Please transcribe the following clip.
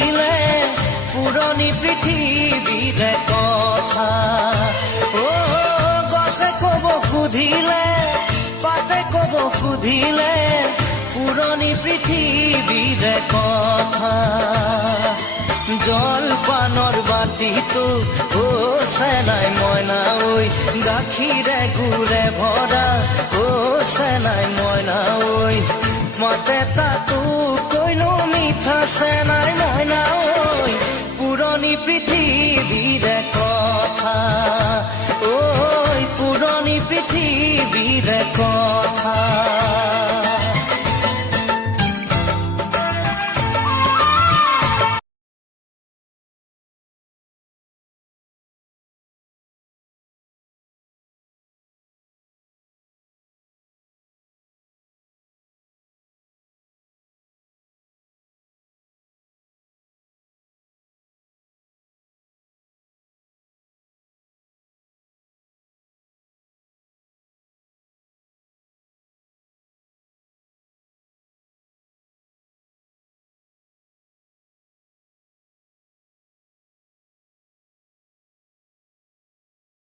সুধিলে পুৰণি পৃথিৱীৰে কথা গছে কব সুধিলে পাতে কব সুধিলে পুৰণি পৃথিৱীৰে কথা জলপানৰ বাতিটো চেনাই মইনা ঐ গাখীৰে গুৰে ভৰা চেনাই মইনা ঐ মতে তাতো কৈনো মিঠা চেনাই মইনা ঐ পুৰণি পৃথিৱী